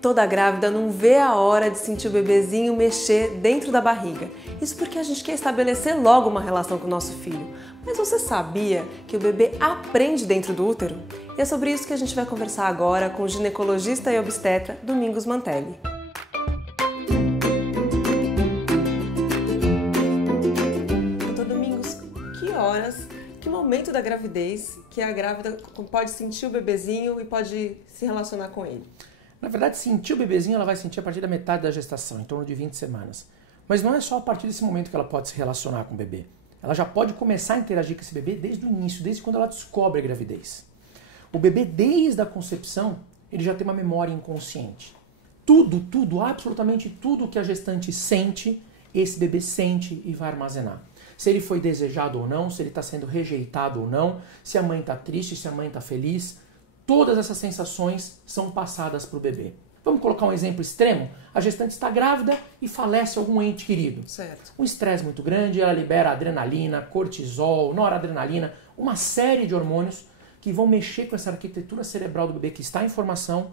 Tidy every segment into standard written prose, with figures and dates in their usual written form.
Toda grávida não vê a hora de sentir o bebezinho mexer dentro da barriga. Isso porque a gente quer estabelecer logo uma relação com o nosso filho. Mas você sabia que o bebê aprende dentro do útero? E é sobre isso que a gente vai conversar agora com o ginecologista e obstetra Domingos Mantelli. Doutor Domingos, que momento da gravidez que a grávida pode sentir o bebezinho e pode se relacionar com ele? Na verdade, sentir o bebezinho ela vai sentir a partir da metade da gestação, em torno de 20 semanas. Mas não é só a partir desse momento que ela pode se relacionar com o bebê. Ela já pode começar a interagir com esse bebê desde o início, desde quando ela descobre a gravidez. O bebê, desde a concepção, ele já tem uma memória inconsciente. Tudo, absolutamente tudo que a gestante sente, esse bebê sente e vai armazenar. Se ele foi desejado ou não, se ele está sendo rejeitado ou não, se a mãe está triste, se a mãe está feliz. Todas essas sensações são passadas para o bebê. Vamos colocar um exemplo extremo? A gestante está grávida e falece algum ente querido. Certo. Um estresse muito grande, ela libera adrenalina, cortisol, noradrenalina, uma série de hormônios que vão mexer com essa arquitetura cerebral do bebê que está em formação.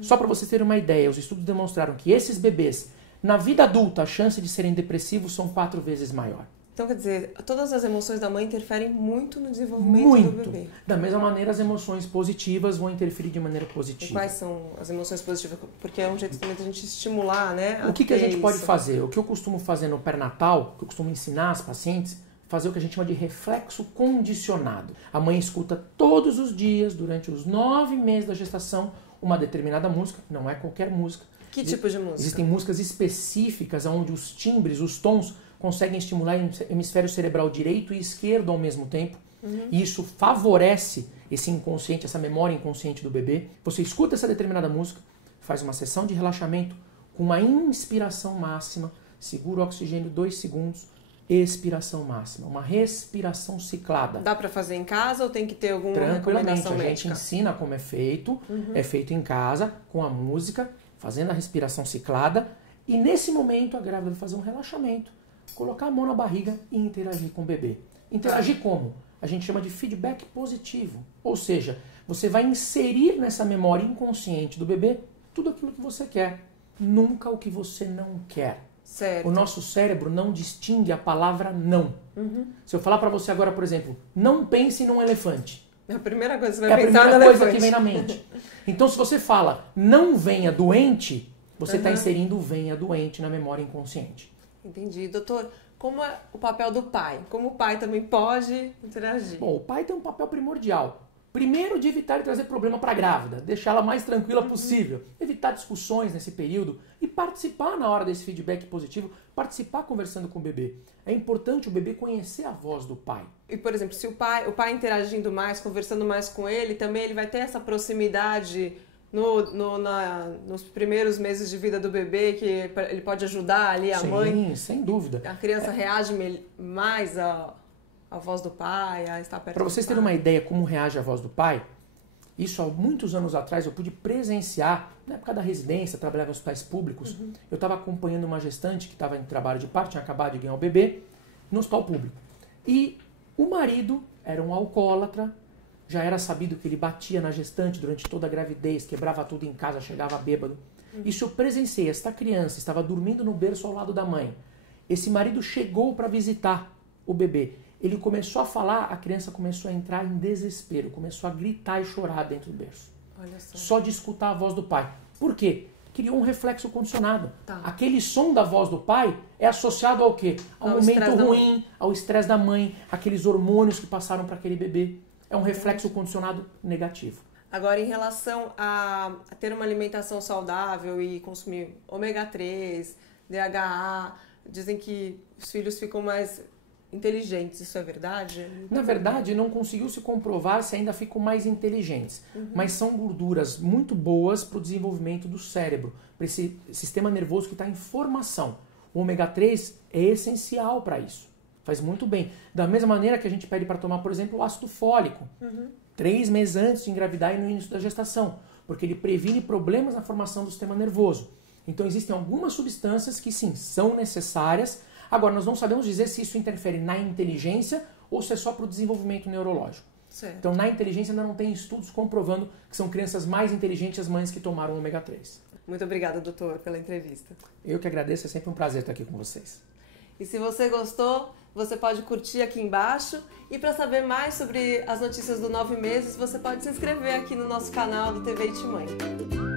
Só para vocês terem uma ideia, os estudos demonstraram que esses bebês, na vida adulta, a chance de serem depressivos são 4 vezes maior. Então, quer dizer, todas as emoções da mãe interferem muito no desenvolvimento do bebê. Da mesma maneira, as emoções positivas vão interferir de maneira positiva. E quais são as emoções positivas? Porque é um jeito também de a gente estimular, né? O que a gente pode fazer? O que eu costumo fazer no pré-natal, que eu costumo ensinar as pacientes, fazer o que a gente chama de reflexo condicionado. A mãe escuta todos os dias, durante os 9 meses da gestação, uma determinada música, não é qualquer música. Que tipo de música? Existem músicas específicas onde os timbres, os tons, conseguem estimular o hemisfério cerebral direito e esquerdo ao mesmo tempo. E isso favorece esse inconsciente, essa memória inconsciente do bebê. Você escuta essa determinada música, faz uma sessão de relaxamento com uma inspiração máxima, segura o oxigênio 2 segundos, expiração máxima, uma respiração ciclada. Dá para fazer em casa ou tem que ter alguma Tranquilamente, recomendação médica? a gente ensina como é feito em casa, com a música, fazendo a respiração ciclada, e nesse momento a grávida vai fazer um relaxamento, colocar a mão na barriga e interagir com o bebê. Interagir como? A gente chama de feedback positivo, ou seja, você vai inserir nessa memória inconsciente do bebê tudo aquilo que você quer, nunca o que você não quer. Certo. O nosso cérebro não distingue a palavra não. Se eu falar para você agora, por exemplo, não pense num elefante. É a primeira coisa que você É a vai pensar no primeira coisa elefante. que vem na mente. Então, se você fala não venha doente, você está inserindo venha doente na memória inconsciente. Entendi. Doutor, como é o papel do pai? Como o pai também pode interagir? Bom, o pai tem um papel primordial. Primeiro, de evitar trazer problema para a grávida, deixá-la mais tranquila possível, evitar discussões nesse período e participar na hora desse feedback positivo, participar conversando com o bebê. É importante o bebê conhecer a voz do pai. E, por exemplo, se o pai interagindo mais, conversando mais com ele, também ele vai ter essa proximidade nos primeiros meses de vida do bebê, que ele pode ajudar ali a mãe. Sim, sem dúvida. A criança reage mais à voz do pai, a estar perto do pai. Para vocês terem uma ideia como reage a voz do pai, isso há muitos anos atrás eu pude presenciar, na época da residência, trabalhava em hospitais públicos, eu estava acompanhando uma gestante que estava em trabalho de parto, tinha acabado de ganhar o bebê, no hospital público. E o marido era um alcoólatra, já era sabido que ele batia na gestante durante toda a gravidez, quebrava tudo em casa, chegava bêbado. Isso eu presenciei, esta criança estava dormindo no berço ao lado da mãe. Esse marido chegou para visitar o bebê. Ele começou a falar, a criança começou a entrar em desespero, começou a gritar e chorar dentro do berço. Olha só. Só de escutar a voz do pai. Por quê? Criou um reflexo condicionado. Tá. Aquele som da voz do pai é associado ao quê? Ao momento ruim, ao estresse da mãe, aqueles hormônios que passaram para aquele bebê. É um reflexo condicionado negativo. Agora, em relação a ter uma alimentação saudável e consumir ômega 3, DHA, dizem que os filhos ficam mais inteligentes, isso é verdade? Na verdade, não conseguiu se comprovar se ainda ficam mais inteligentes, mas são gorduras muito boas para o desenvolvimento do cérebro, para esse sistema nervoso que está em formação. O ômega 3 é essencial para isso, faz muito bem. Da mesma maneira que a gente pede para tomar, por exemplo, o ácido fólico, 3 meses antes de engravidar e no início da gestação, porque ele previne problemas na formação do sistema nervoso. Então existem algumas substâncias que sim, são necessárias. Agora, nós não sabemos dizer se isso interfere na inteligência ou se é só para o desenvolvimento neurológico. Certo. Então, na inteligência ainda não tem estudos comprovando que são crianças mais inteligentes as mães que tomaram ômega 3. Muito obrigada, doutor, pela entrevista. Eu que agradeço, é sempre um prazer estar aqui com vocês. E se você gostou, você pode curtir aqui embaixo. E para saber mais sobre as notícias do 9 meses, você pode se inscrever aqui no nosso canal do TV Itimãe.